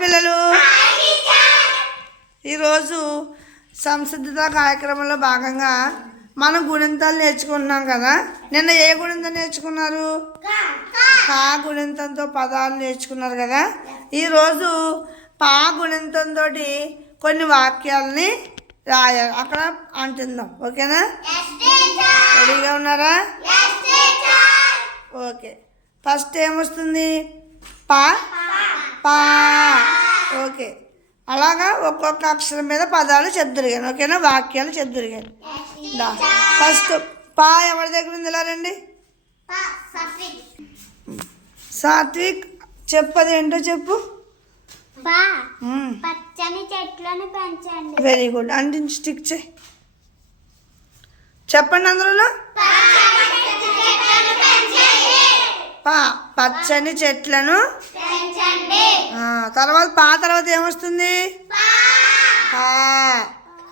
పిల్లలు ఈరోజు సంసిద్ధత కార్యక్రమంలో భాగంగా మనం గుణింతాలు నేర్చుకుంటున్నాం కదా. నిన్న ఏ గుణింతం నేర్చుకున్నారు? కా గుణింతంతో పదాలు నేర్చుకున్నారు కదా. ఈరోజు పా గుణింతంతో కొన్ని వాక్యాలని రాయాలి, అక్కడ అంటుందాం. ఓకేనా? రెడీగా ఉన్నారా? ఓకే. ఫస్ట్ ఏమొస్తుంది? పా పా. ఓకే, అలాగా ఒక్కొక్క అక్షరం మీద పదాలు చెప్తురిగాను. ఓకేనా? వాక్యాలు చెప్తురిగాను. ఫస్ట్ పా ఎవరి దగ్గర ఉంది? ఇలా రండి. సాత్విక్, చెప్పది ఏంటో చెప్పు. పచ్చని చెట్లను పెంచండి. Very good. అంటించి స్టిక్ చేయి. చెప్పండి అందరూ. పా పచ్చని చెట్లను. తర్వాత పా తర్వాత ఏమొస్తుంది? పా.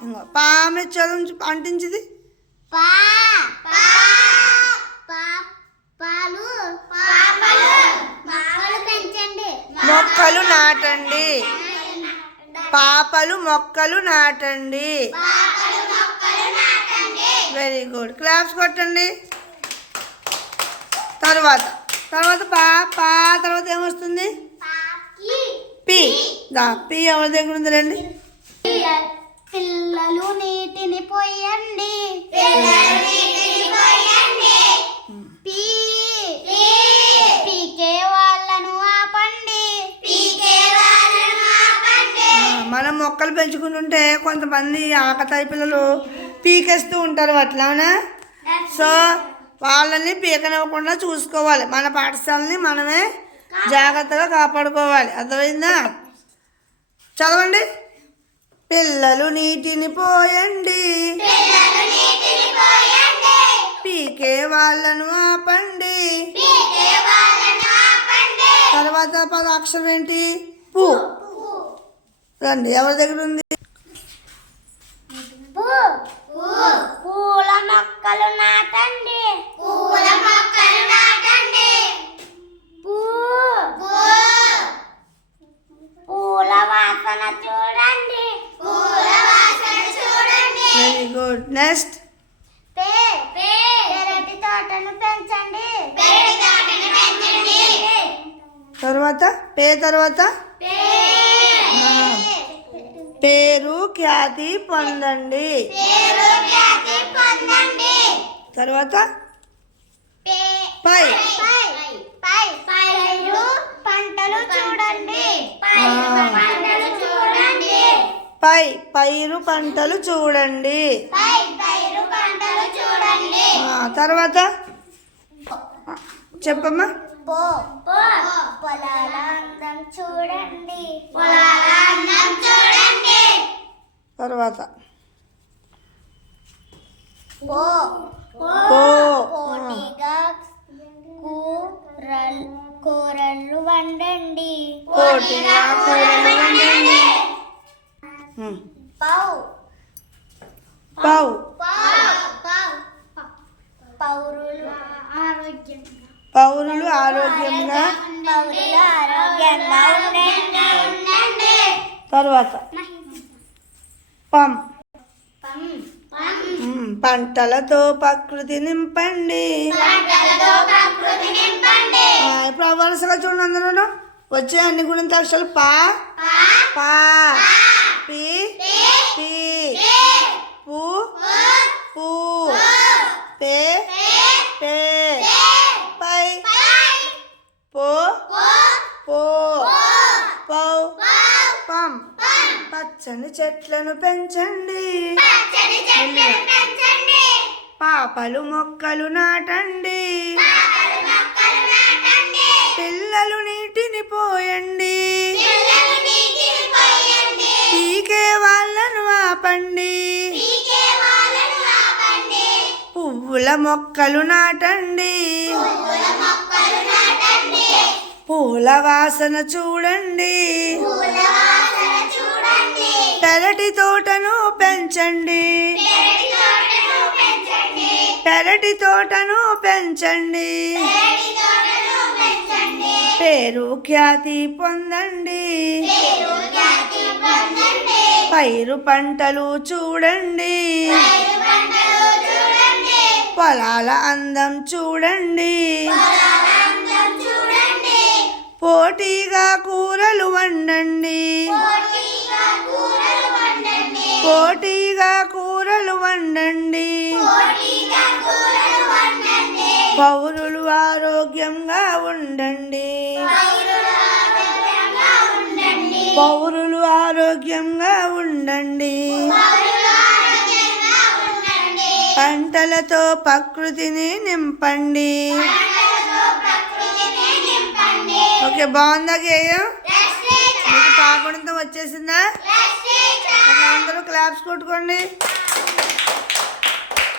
ఇంకో పా మీద చదువు అంటించింది. మొక్కలు నాటండి. పాపలు మొక్కలు నాటండి. Very good. క్లాప్స్ కొట్టండి. తర్వాత పా పా తర్వాత ఏమొస్తుంది? పి. పి ఎవరి దగ్గర ఉంది? రండి. పిల్లలు నీటిని పోయండి. పీకే వాళ్ళను ఆపండి. మనం మొక్కలు పెంచుకుంటుంటే కొంతమంది ఆకతాయి పిల్లలు పీకేస్తూ ఉంటారు అట్లానా. సో వాళ్ళని పీకనివ్వకుండా చూసుకోవాలి. మన పాఠశాలని మనమే జాగ్రత్తగా కాపాడుకోవాలి. అర్థమైందా? చదవండి. పిల్లలు నీటిని పోయండి. పీకే వాళ్ళను ఆపండి. తర్వాత పద అక్షరం ఏంటి? పూ. రండి. ఎవరి దగ్గర ఉంది? పూల మొక్కలు నాటండి. పూల వాసన చూడండి. Very good. నెక్స్ట్ పెరటి తోటను పెంచండి. తర్వాత తర్వాత పేరు ఖ్యాతి పొందండి. తర్వాత పై పంటలు చూడండి. పై పైరు పంటలు చూడండి. తర్వాత చెప్పమ్మా. పొలాల అందం చూడండి. తర్వాత పోటీగా కూరలు వండండి. పోటీగా కూరలు వండండి. పౌ పౌరులు ఆరోగ్యంగా. తర్వాత పం పంటలతో ప్రకృతి నింపండి. ఇప్పుడు వరుసగా చూడండి అందరూ. వచ్చే అన్ని గురించి అక్షరాలు పా పా, పి పి, పు పు, పే పే, పై పో పో, పౌ పం. పచ్చని చెట్లను పెంచండి. పాపలు మొక్కలు నాటండి. పిల్లలు నీటిని పోయండి. పీకే వాళ్ళను ఆపండి. పువ్వుల మొక్కలు నాటండి. పూల వాసన చూడండి. పెరటి తోటను పెంచండి. పెరటి తోటను పెంచండి. పేరు ఖ్యాతి పొందండి. పైరు పంటలు చూడండి, పొలాల అందం చూడండి, పోటీగా కూరలు వండండి, పోటీగా కూరలు వండండి, పౌరులు ఆరోగ్యంగా ఉండండి, పౌరులు ఆరోగ్యంగా ఉండండి, పంటలతో ప్రకృతిని నింపండి. ఓకే, బాగుందా గేయం? మీకు పాకుడంతో వచ్చేసిందా? అందరూ క్లాప్స్ కొట్టుకోండి.